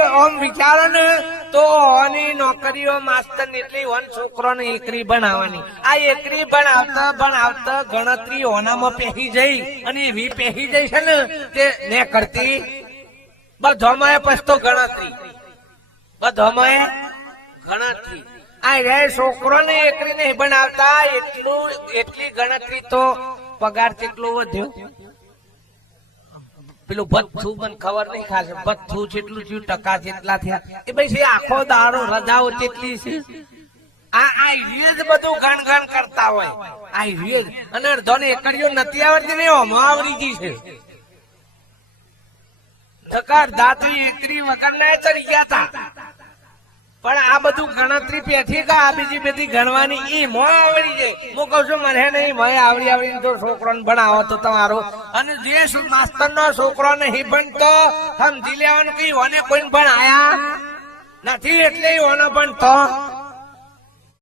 આમ વિચારો ને તો ઓની નોકરીઓ માસ્ટર એટલી ઓન છોકરોને એકરી બનાવવાની. આ એકરી ભણાવતા ગણતરી ઓનામાં પહેરી જઈ અને એવી પહેરી જઈ છે ને તે ને કરતી બધોમાં પછતો ગણતરી આ રે છોકરો ને એકરી નહીં બનાવતા એટલી ગણતરી તો પગાર કેટલો વધ્યો. પેલું ભથ્થું મને ખબર નહીં ખાશે ભથ્થું જેટલું થયું ટકા જેટલા થયા એ ભાઈ આખો દાડો રજાઓ તેટલી છે. આ બધું ગણ કરતા હોય આ અને અડધો ને એકડીઓ નથી આવડતી ને આવડી ગઈ છે. ધકાર દાંતરી એકરી વગર ના ચડી ગયા હતા પણ આ બધું ગણતરી પેથી કા આ બીજી બધી ગણવાની ઈ મો આવડી જાય. હું કઉ છું મને નહીં મને આવડી તો છોકરોને ભણાવો તો તમારો અને જે માસ્ટર નો છોકરો નહીં ભણતો સમજી લેવાનું કે ઓને કોઈ ભણાયા નથી એટલે ઓનો ભણતો